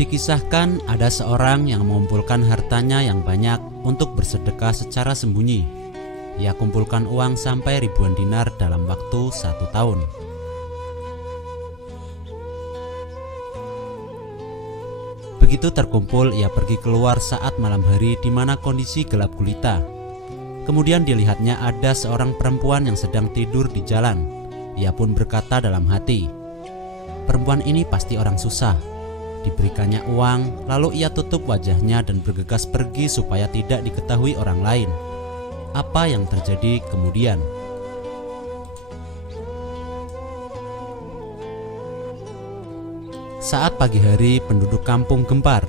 Dikisahkan ada seorang yang mengumpulkan hartanya yang banyak untuk bersedekah secara sembunyi. Ia kumpulkan uang sampai ribuan dinar dalam waktu 1 tahun. Begitu terkumpul, ia pergi keluar saat malam hari di mana kondisi gelap gulita. Kemudian dilihatnya ada seorang perempuan yang sedang tidur di jalan. Ia pun berkata dalam hati, "Perempuan ini pasti orang susah." Diberikannya uang, lalu ia tutup wajahnya dan bergegas pergi supaya tidak diketahui orang lain. Apa yang terjadi kemudian? Saat pagi hari, penduduk kampung gempar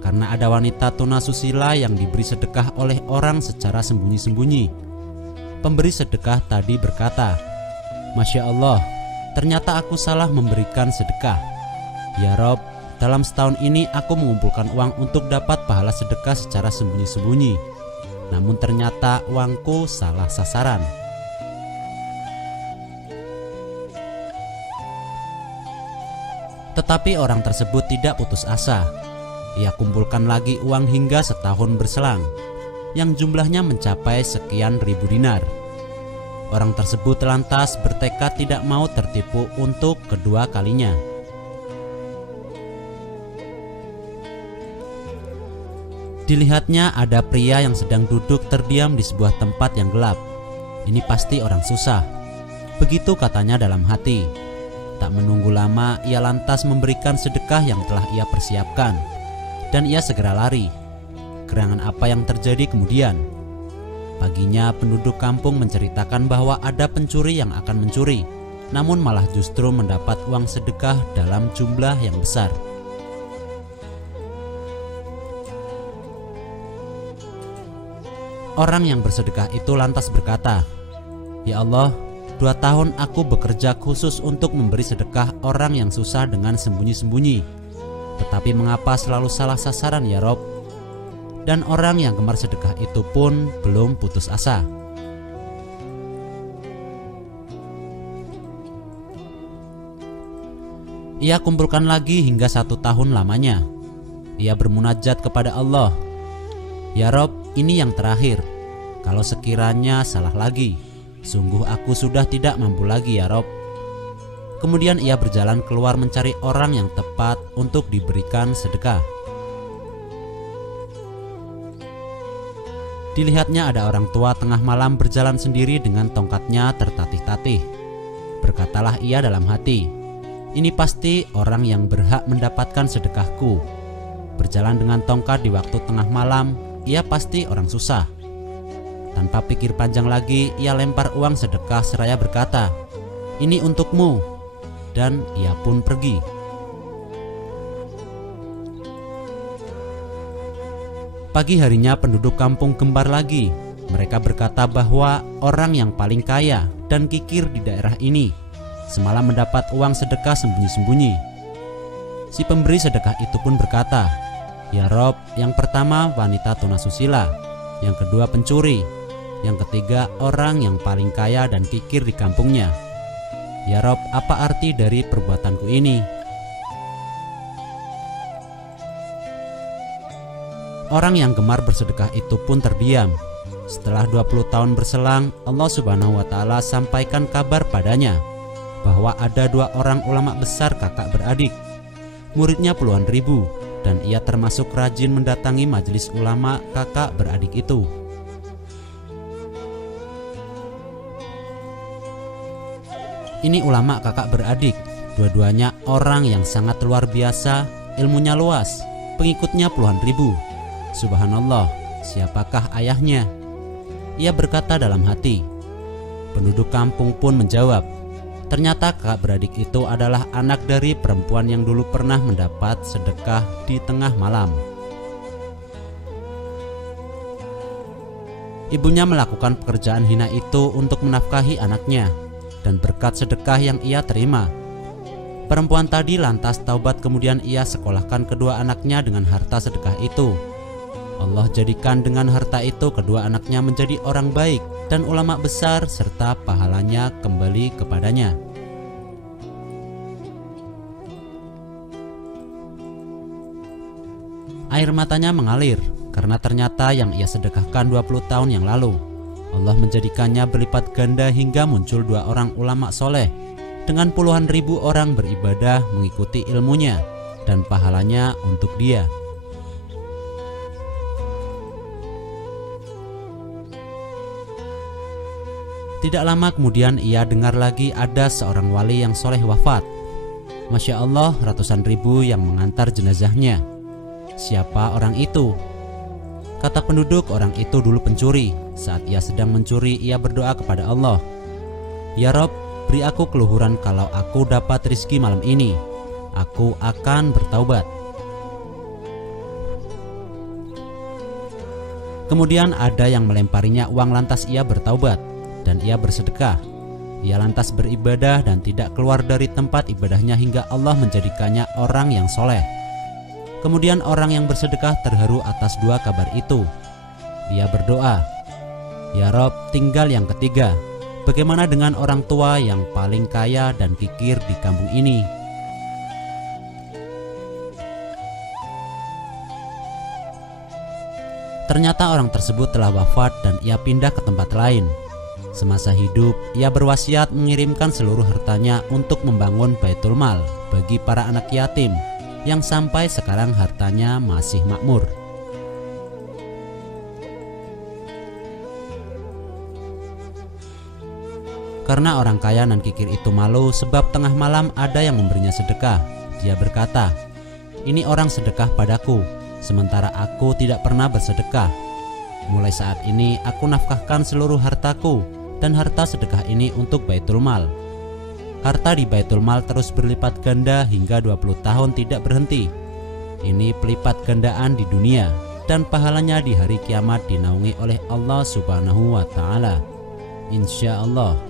karena ada wanita tunasusila yang diberi sedekah oleh orang secara sembunyi-sembunyi. Pemberi sedekah tadi berkata, "Masya Allah, ternyata aku salah memberikan sedekah. Ya Rob, dalam setahun ini aku mengumpulkan uang untuk dapat pahala sedekah secara sembunyi-sembunyi. Namun ternyata uangku salah sasaran." Tetapi orang tersebut tidak putus asa. Ia kumpulkan lagi uang hingga setahun berselang, yang jumlahnya mencapai sekian ribu dinar. Orang tersebut lantas bertekad tidak mau tertipu untuk kedua kalinya. Dilihatnya ada pria yang sedang duduk terdiam di sebuah tempat yang gelap. Ini pasti orang susah. Begitu katanya dalam hati. Tak menunggu lama, ia lantas memberikan sedekah yang telah ia persiapkan. Dan ia segera lari. Gerangan apa yang terjadi kemudian? Paginya penduduk kampung menceritakan bahwa ada pencuri yang akan mencuri, namun malah justru mendapat uang sedekah dalam jumlah yang besar. Orang yang bersedekah itu lantas berkata, "Ya Allah, 2 tahun aku bekerja khusus untuk memberi sedekah orang yang susah dengan sembunyi-sembunyi. Tetapi mengapa selalu salah sasaran ya Rob?" Dan orang yang gemar sedekah itu pun belum putus asa. Ia kumpulkan lagi hingga 1 tahun lamanya. Ia bermunajat kepada Allah, "Ya Rob, ini yang terakhir. Kalau sekiranya salah lagi, sungguh aku sudah tidak mampu lagi ya Rob." Kemudian ia berjalan keluar mencari orang yang tepat untuk diberikan sedekah. Dilihatnya ada orang tua tengah malam berjalan sendiri dengan tongkatnya tertatih-tatih. Berkatalah ia dalam hati, "Ini pasti orang yang berhak mendapatkan sedekahku. Berjalan dengan tongkat di waktu tengah malam, ia pasti orang susah." Tanpa pikir panjang lagi, ia lempar uang sedekah seraya berkata, "Ini untukmu." Dan ia pun pergi. Pagi harinya penduduk kampung gempar lagi. Mereka berkata bahwa orang yang paling kaya dan kikir di daerah ini semalam mendapat uang sedekah sembunyi-sembunyi. Si pemberi sedekah itu pun berkata, "Ya Rob, yang pertama wanita tunasusila, yang kedua pencuri, yang ketiga orang yang paling kaya dan kikir di kampungnya. Ya Rob, apa arti dari perbuatanku ini?" Orang yang gemar bersedekah itu pun terdiam. Setelah 20 tahun berselang, Allah Subhanahu wa Ta'ala sampaikan kabar padanya bahwa ada 2 orang ulama besar kakak beradik. Muridnya puluhan ribu, dan ia termasuk rajin mendatangi majelis ulama kakak beradik itu. Ini ulama kakak beradik, dua-duanya orang yang sangat luar biasa, ilmunya luas, pengikutnya puluhan ribu. Subhanallah, siapakah ayahnya? Ia berkata dalam hati. Penduduk kampung pun menjawab, ternyata kakak beradik itu adalah anak dari perempuan yang dulu pernah mendapat sedekah di tengah malam. Ibunya melakukan pekerjaan hina itu untuk menafkahi anaknya, dan berkat sedekah yang ia terima, perempuan tadi lantas taubat. Kemudian ia sekolahkan kedua anaknya dengan harta sedekah itu. Allah jadikan dengan harta itu kedua anaknya menjadi orang baik dan ulama besar, serta pahalanya kembali kepadanya. Air matanya mengalir karena ternyata yang ia sedekahkan 20 tahun yang lalu Allah menjadikannya berlipat ganda hingga muncul 2 orang ulama soleh dengan puluhan ribu orang beribadah mengikuti ilmunya dan pahalanya untuk dia. Tidak lama kemudian ia dengar lagi ada seorang wali yang soleh wafat. Masya Allah, ratusan ribu yang mengantar jenazahnya. Siapa orang itu? Kata penduduk, orang itu dulu pencuri. Saat ia sedang mencuri, ia berdoa kepada Allah, "Ya Rob, beri aku keluhuran kalau aku dapat rizki malam ini. Aku akan bertaubat." Kemudian ada yang melemparinya uang lantas ia bertaubat dan ia bersedekah. Ia lantas beribadah dan tidak keluar dari tempat ibadahnya hingga Allah menjadikannya orang yang soleh. Kemudian orang yang bersedekah terharu atas 2 kabar itu. Ia berdoa, "Ya Rob, tinggal yang ketiga. Bagaimana dengan orang tua yang paling kaya dan kikir di kampung ini?" Ternyata orang tersebut telah wafat dan ia pindah ke tempat lain. Semasa hidup, ia berwasiat mengirimkan seluruh hartanya untuk membangun Baitul Mal bagi para anak yatim yang sampai sekarang hartanya masih makmur. Karena orang kaya dan kikir itu malu sebab tengah malam ada yang memberinya sedekah. Dia berkata, "Ini orang sedekah padaku, sementara aku tidak pernah bersedekah. Mulai saat ini aku nafkahkan seluruh hartaku dan harta sedekah ini untuk Baitul Mal." Harta di Baitul Mal terus berlipat ganda hingga 20 tahun tidak berhenti. Ini pelipat gandaan di dunia dan pahalanya di hari kiamat dinaungi oleh Allah Subhanahu wa Ta'ala. Insya Allah.